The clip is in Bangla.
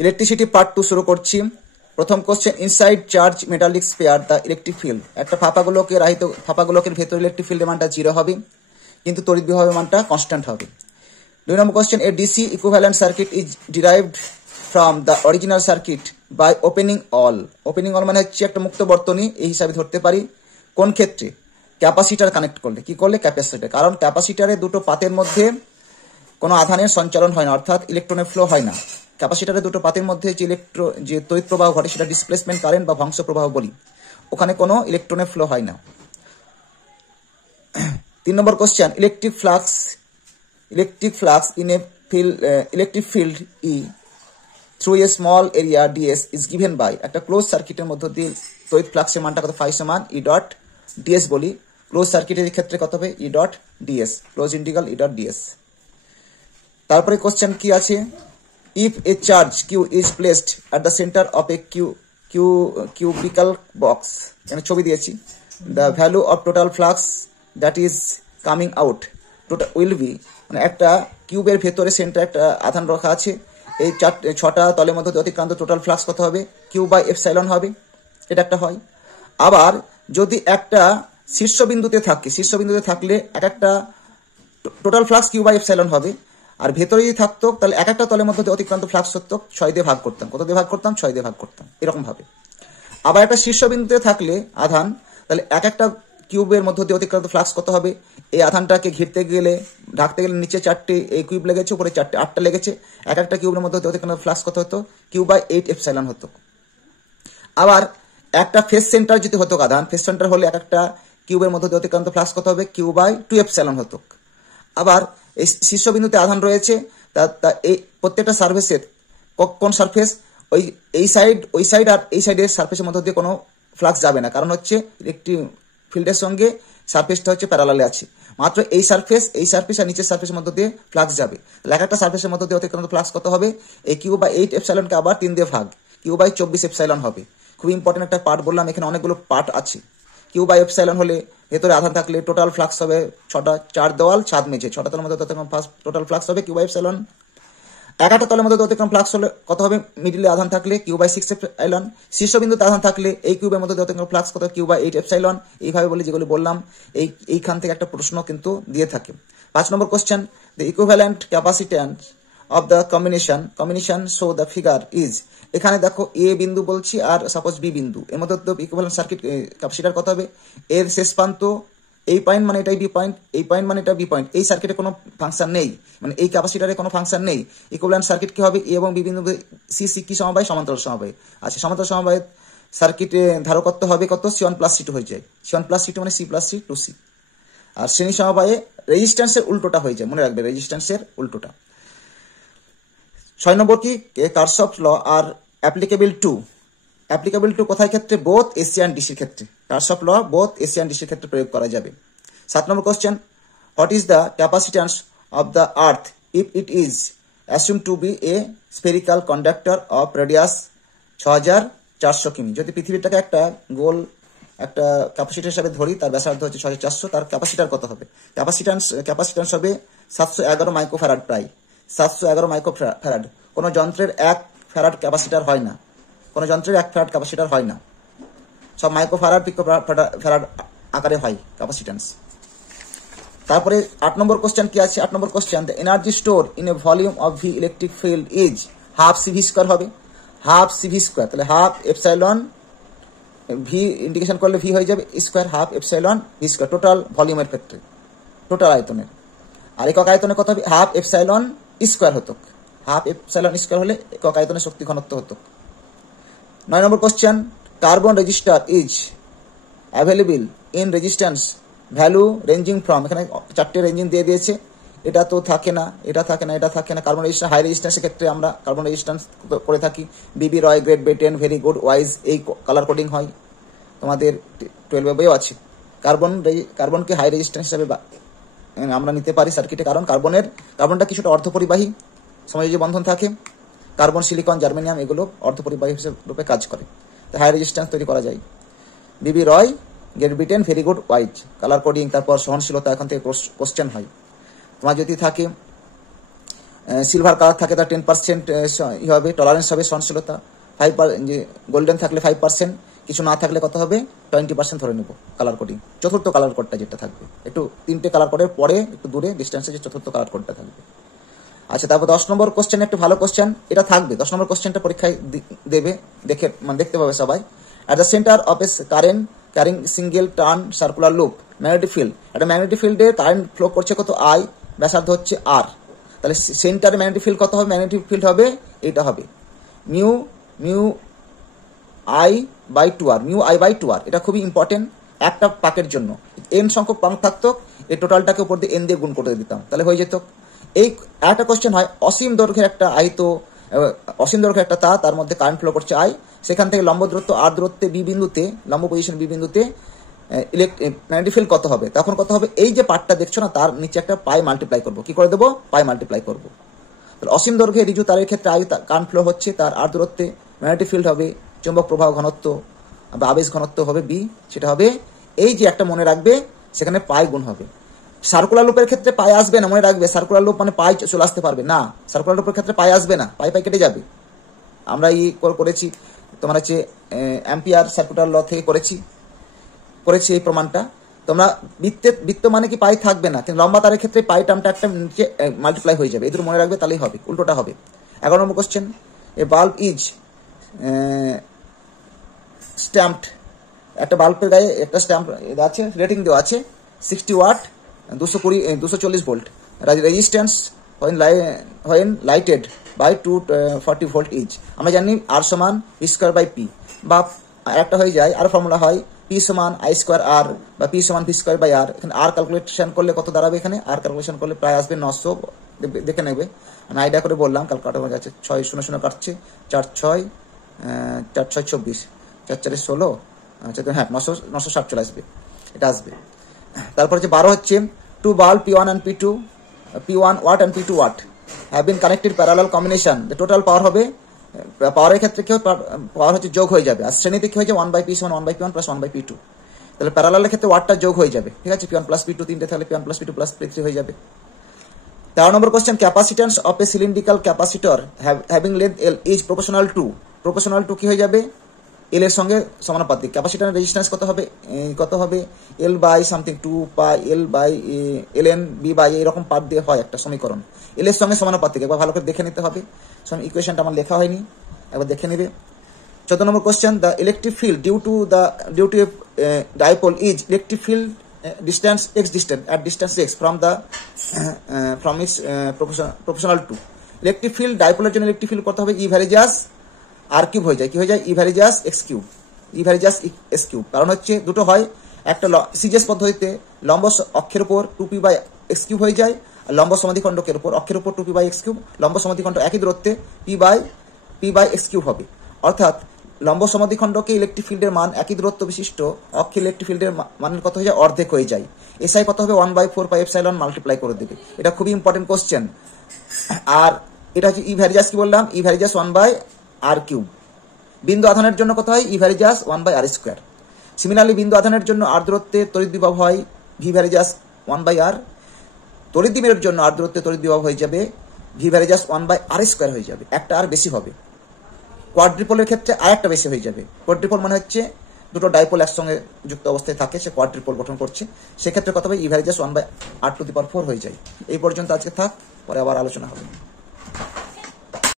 ইলেকট্রিসিটি পার্ট 2 শুরু করছি। প্রথম question, inside charge metallic spare the electric field. একটা ফাঁপাগুলোকের ভেতর ইলেকট্রিক ফিল্ডের মানটা 0 হবে, কিন্তু তড়িৎ বিভবের মানটা কনস্ট্যান্ট হবে। 2 নম্বর question, a DC equivalent circuit is derived from the original circuit by opening all. Opening all মানে হচ্ছে একটা মুক্ত বর্তনী, এই হিসাবে ধরতে পারি। কোন ক্ষেত্রে? ক্যাপাসিটার কানেক্ট করলে। কি করলে? ক্যাপাসিটার। কারণ ক্যাপাসিটারে দুটো পাতের মধ্যে কোনো আধানের সঞ্চালন হয় না, অর্থাৎ ইলেকট্রনের ফ্লো হয় না। ক্যাপাসিটারের দুটো পাতের মধ্যে যে তড়িৎ প্রবাহ ঘটে সেটা ডিসপ্লেসমেন্ট কারেন্ট বা ভংস প্রবাহ বলি। ওখানে কোনো ইলেকট্রনের ফ্লো হয় না। 3 নম্বর question, electric flux in a electric field E through a small area ds is given by. একটা ক্লোজ সার্কিটের মধ্য দিয়ে তড়িৎ ফ্লাক্সের মানটা কত? ফাই সমান ই ডট ds বলি। ক্লোজ সার্কিটের ক্ষেত্রে কত হবে? E dot ds, close integral E dot ds। তারপরে কোশ্চেন কি আছে, if a charge Q is placed at the centre of a cubical box, এখানে ছবি দিয়েছি, the value of total flux that is coming out will be, মানে একটা কিউবের ভেতরে সেন্টারে একটা আধান রাখা আছে, এই 6টা তলের মধ্যে অতিক্রান্ত টোটাল ফ্লাক্স কত হবে? কিউ বাই এপসাইলন হবে। এটা একটা হয়। আবার যদি একটা শীর্ষবিন্দুতে থাকলে এক একটা total flux Q by epsilon হবে। আর ভেতরে যদি থাকতো তাহলে এক একটা তলের মধ্যে অতিক্রান্ত ফ্লাক্স হতো 6 দিয়ে ভাগ করতাম। কত দিয়ে ভাগ করতাম? 6 দিয়ে ভাগ করতাম, এরকম ভাবে। আবার একটা শীর্ষবিন্দুতে থাকলে আধান, তাহলে এক একটা কিউবের মধ্য দিয়ে অতিক্রান্ত ফ্লাক্স কত হবে? এই আধানটাকে ঢাকতে গেলে নিচে 4টে এই কিউব লেগেছে, উপরে 4টে, 8টা লেগেছে। এক একটা কিউবের মধ্যে অতিক্রান্ত ফ্লাক্স কত হতো? কিউ বাই 8 এপসাইলন হতো। আবার একটা ফেস সেন্টার যদি হতো আধান, ফেস সেন্টার হলে এক একটা কিউবের মধ্যে অতিক্রান্ত ফ্লাক্স কত হবে? কিউ বাই 2 এপসাইলন হতো। আবার এই শীর্ষবিন্দুতে আধান রয়েছে, তা এই প্রত্যেকটা সারফেসের কোন সারফেস, এই সাইড আর এই সাইডের সারফেসের মধ্যে দিয়ে কোনো ফ্লাক্স যাবে না, কারণ হচ্ছে ইলেকট্রিক ফিল্ডের সঙ্গে সারফেসটা হচ্ছে প্যারালালে আছে। মাত্র এই সারফেস আর নিচের সারফেসের মধ্যে দিয়ে ফ্লাক্স যাবে। তাহলে একটা সারফেসের মধ্যে দিয়ে অতিক্রান্ত ফ্লাক্স কত হবে? এই কিউ বাই 8 এপসাইলনকে আবার 3 দিয়ে ভাগ, কিউ বাই 24 এপসাইলন হবে। খুব ইম্পর্টেন্ট একটা পার্ট বললাম, এখানে অনেকগুলো পার্ট আছে। কিউ বাই এপসাইলন হলে ভেতরে আধান থাকলে টোটাল ফ্লাক্স হবে 6টা, 4 দেওয়াল 7 মেঝে, 6টা তলের মধ্যে টোটাল ফ্লাক্স হবে কিউ বাই এপসাইলন। এক একটা তলের মধ্যে অতিক্রম ফ্লাক্স হলে কত হবে? মিডিলে আধান থাকলে কিউ বাই 6 এপসাইলন। শীর্ষবিন্দুতে আধান থাকলে এই কিউবের মধ্যে অতিক্রম ফ্লাক্স কত? Q by 8 epsilon. এইভাবে বলি, যেগুলো বললাম এইখান থেকে একটা প্রশ্ন কিন্তু দিয়ে থাকে। 5 নম্বর question, the equivalent capacitance of the combination show the figure is. এখানে দেখো এ বিন্দু বলছি আর সাপোজ বি বিন্দু, এর মধ্যে ইকুইভ্যালেন্ট সার্কিট ক্যাপাসিটার কত হবে? এর শেষ প্রান্ত এই পয়েন্ট মানে এটাই বি পয়েন্ট, এই পয়েন্ট মানে এটা বি পয়েন্ট। এই সার্কিটে কোনো ফাংশন নেই, মানে এই ক্যাপাসিটারে কোনো ফাংশন নেই। ইকুইভ্যালেন্ট সার্কিট কি হবে? এ এবং বি বিন্দু সি কি সমবায়? সমান্তরাল সমবায়। আচ্ছা, সমান্তরাল সমবায় সার্কিটে ধারকত্ব হবে কত? C1 + C2 হয়ে যায়। C1 + C2 মানে C + C 2C। আর শ্রেণী সমবায়ে রেজিস্ট্যান্সের উল্টোটা হয়ে যায়, মনে রাখবে, রেজিস্ট্যান্সের উল্টোটা। 6 নম্বর কি, কারশফস ল আর অ্যাপ্লিকেবল টু কোথায় ক্ষেত্রে? বোথ এসি অ্যান্ড ডিসির ক্ষেত্রে। Kirchhoff law both AC and ডিসির ক্ষেত্রে প্রয়োগ করা যাবে। 7 নম্বর question, what is the capacitance of the earth if it is assume to be a spherical conductor of radius 6400 কিমি। যদি পৃথিবীটাকে একটা গোল একটা ক্যাপাসিটার হিসাবে ধরি, তার ব্যাসার্ধ হচ্ছে 6400, তার ক্যাপাসিটার কত হবে? ক্যাপাসিট্যান্স হবে 711 মাইক্রোফ্যারাড, প্রায় 711 মাইক্রোফ্যারাড। কোনো যন্ত্রের 1 ফ্যারাড ক্যাপাসিটার হয় না, কোনো যন্ত্রের 1 ফ্যারাড ক্যাপাসিটার হয় না, সব মাইক্রোফ্যারাড পিকোফ্যারাড আকারে হয় ক্যাপাসিট্যান্স। তারপরে 8 নম্বর কোশ্চেন কি আছে? 8 নম্বর question, the energy store in a volume of V electric field is half CV square হবে। হাফ সিভি স্কোয়ার, তাহলে হাফ এপসাইলন ভি ইন্ডিকেশন করলে ভি হয়ে যাবে square, half epsilon V square, total ভলিউমের ক্ষেত্রে, টোটাল আয়তনের। আর একক আয়তনে কত হবে? হাফ এপসাইলন স্কোয়ার হতো। হাফ এপসাইলন স্কোয়ার হলে একক আয়তনের শক্তি ঘনত্ব হতো। 9 নম্বর question, carbon resistor is available in resistance value ranging from. এখানে 4টে রেঞ্জিং দিয়ে দিয়েছে, এটা তো থাকে না, এটা থাকে না, এটা থাকে না। কার্বন রেজিস্ট্যান্স, হাই রেজিস্ট্যান্সের ক্ষেত্রে আমরা কার্বন রেজিস্ট্যান্স করে থাকি BB ROY, Great Britain, very good, wise, এই কালার কোডিং হয়, তোমাদের 12 বইও আছে। কার্বনকে হাই রেজিস্ট্যান্স হিসাবে আমরা নিতে পারি সার্কিটে, কারণ কার্বনটা কিছুটা অর্ধপরিবাহী, সমযোজী বন্ধন থাকে। কার্বন, সিলিকন, জার্মেনিয়াম এগুলো অর্ধপরিবাহী রূপে কাজ করে, তাই হাই রেজিস্ট্যান্স তৈরি করা যায়। BB ROY, Great Britain, very good, wise, colour coding. তারপর সহনশীলতা, এখান থেকে কোশ্চেন হয়। তোমার যদি থাকে সিলভার কালার থাকে তার 10% হবে, টলারেন্স হবে, সহনশীলতা 5, যে গোল্ডেন থাকলে 5%, কিছু না থাকলে কত হবে 20% ধরে নেব কালার কোডিং। চতুর্থ কালার কোডটা যেটা থাকবে, একটু 3টে কালার কোডের পরে একটু দূরে ডিস্টেন্সে যে চতুর্থ কালার কোডটা থাকবে। আচ্ছা, তারপর 10 নম্বর কোশ্চেন, একটু ভালো কোশ্চেন এটা থাকবে। 10 নম্বর কোশ্চেনটা পরীক্ষায় দেবে, দেখতে পাবে সবাই। At the centre of A current carrying single turn circular loop magnetic field, একটা ম্যাগনেটিক ফিল্ডে কারেন্ট ফ্লো করছে কত আই, ব্যাসার্ধ হচ্ছে আর, তাহলে সেন্টারে ম্যাগনেটিক ফিল্ড কত হবে, ম্যাগনেটিক ফিল্ড হবে এটা হবে mu I by 2r, mu I by 2r। এটা খুবই ইম্পর্টেন্ট একটা পাকের জন্য। এন সংখ্যক পাক থাকতো, এই টোটালটাকে উপর দিয়ে এন দিয়ে গুণ করে দিতাম, তাহলে হয়ে যেত। এই একটা কোশ্চেন হয়, অসীম দৈর্ঘ্যের একটা অসীম দৈর্ঘ্যের একটা তার মধ্যে কারেন্ট ফ্লো করছে আই, সেখান থেকে লম্ব দূরত্ব আর দূরত্বে বি বিন্দুতে, লম্ব পজিশন বি বিন্দুতে ম্যাগনেটিক ফিল্ড কত হবে, তখন কত হবে, এই যে পার্টটা দেখছো না তার নিচে একটা পাই মাল্টিপ্লাই করবো। কি করে দেবো, পাই মাল্টিপ্লাই করবো। তাহলে অসীম দৈর্ঘ্যের রিজু তারের ক্ষেত্রে আই কারেন্ট ফ্লো হচ্ছে, তার আর দূরত্বে ম্যাগনেটিক ফিল্ড হবে, চুম্বক প্রবাহ ঘনত্ব বা আবেশ ঘনত্ব হবে বি, সেটা হবে এই যে একটা মনে রাখবে, সেখানে পাই গুণ হবে। সার্কুলার লুপের ক্ষেত্রে পাই আসবে না, মনে রাখবে সার্কুলার লুপ মানে পাই চলে আসতে পারবে না, সার্কুলার লুপের ক্ষেত্রে পাই আসবে না, পাই কেটে যাবে। আমরা করেছি তোমার হচ্ছে অ্যাম্পিয়ার সার্কুলার ল থেকে করেছি এই প্রমাণটা। তোমরা বৃত্ত মানে কি পাই থাকবে না, কিন্তু লম্বা তারের ক্ষেত্রে পাই টার্মটা একটা নিচে মাল্টিপ্লাই হয়ে যাবে, এই দুটো মনে রাখবে, তাহলেই হবে, উল্টোটা হবে। 11 নম্বর question, a bulb is stamped, একটা বাল্বের গায়ে একটা স্ট্যাম্প আছে, রেটিং দেওয়া আছে 60 watt, 240 volt, resistance when lighted by 240 volt is. আমরা জানি আর সমান ভি স্কোয়ার বাই পি, বা একটা হয়ে যায় আর ফর্মুলা হয় পি সমান আই স্কোয়ার আর, বা পি সমান ভি স্কোয়ার বাই আর। এখানে আর ক্যালকুলেশন করলে কত দাঁড়াবে, এখানে আর ক্যালকুলেশন করলে প্রায় আসবে 900, দেখে নেবে। আমি আইডিয়া করে বললাম, ক্যালকুলেটর হয়ে যাচ্ছে 6 0 0 কাটছে, 4 6 24, 4 4 16, হ্যাঁ 960 চলে আসবে, এটা আসবে। তারপর হচ্ছে 12 হচ্ছে, two bulb P1 and P1 watt and P2 watt have been connected parallel combination, total power হবে, পাওয়ারের ক্ষেত্রে কি পাওয়ার হচ্ছে যোগ হয়ে যাবে, আর শ্রেণীতে কি হয়ে যাবে 1/P সমান 1/P1 প্লাস 1/P2, তাহলে প্যারালালের ক্ষেত্রে ওয়াটটা যোগ হয়ে যাবে, ঠিক আছে, P1 প্লাস P2 তিনটে থাকলে P1 plus P2 plus P3 হয়ে যাবে। 13 নম্বর question, capacitance of a cylindrical capacitor having length L is proportional to কি হয়ে যাবে, এল এর সঙ্গে সমানুপাতিক। ক্যাপাসিটরের রেজিস্ট্যান্স কত হবে L by something 2 pi L by L N B by, এরকম পার্ট দিয়ে হয় একটা সমীকরণ, এল এর সঙ্গে সমানুপাতিক। একবার ভালো করে দেখে নিতে হবে, ইকুয়েশনটা আমার লেখা হয়নি, একবার দেখে নেবে। 14 নম্বর question, the electric field due to dipole is electric field distance x distant at distance x from its proportional to। Electric field ডাইপোলের জন্য ইলেকট্রিক ফিল্ড কত হবে, ই ভ্যারিজাস আর কিউব হয়ে যায়, কি হয়ে যায়, ই ভ্যারিজাস এক্স কিউব। কারণ হচ্ছে দুটো হয়, একটা সিজিএস পদ্ধতিতে লম্ব অক্ষের উপর 2p বাই এক্স কিউব হয়ে যায়, আর লম্ব সমাধিখণ্ডকের উপর অক্ষের উপর 2p বাই এক্স কিউব, লম্ব সমাধিখণ্ড একই দূরত্বে p বাই এক্স কিউব হবে। অর্থাৎ লম্ব সমাধিখণ্ডকে ইলেকট্রিক ফিল্ডের মান একই দূরত্ব বিশিষ্ট অক্ষে ইলেকট্রিক ফিল্ডের মানের কত হয়ে যায়, অর্ধেক হয়ে যায়। এসআই কত হবে 1/4 পাই এপসাইলন মাল্টিপ্লাই করে দেবে, এটা খুবই ইম্পর্টেন্ট কোশ্চেন। আর এটা হচ্ছে ই ভ্যারিজাস, কি বললাম, ই ভ্যারিজাস 1/r কিউব। বিন্দু আধানের জন্য কত হয়, ই ভ্যারিজাস 1/r স্কোয়ার। সিমিলারলি বিন্দু আধানের জন্য আর দূরত্বে তড়িৎ বিভব হয় ভি ভ্যারিজাস 1/r, তড়িৎ দ্বিমেরুর জন্য আর দূরত্বে তড়িৎ বিভব হয়ে যাবে ভি ভ্যারিজাস 1/r স্কোয়ার হয়ে যাবে, একটা আর বেশি হবে। কোয়াড্রিপোলের ক্ষেত্রে আর একটা বেশি হয়ে যাবে। কোয়াড্রিপোল মানে হচ্ছে দুটো ডাইপোল একসঙ্গে যুক্ত অবস্থায় থাকে, সে কোয়াড্রিপোল গঠন করছে, সেক্ষেত্রে কত হবে, ই ভ্যারিজাস 1/r⁴ হয়ে যায়। এই পর্যন্ত আজকে থাক, পরে আবার আলোচনা হবে।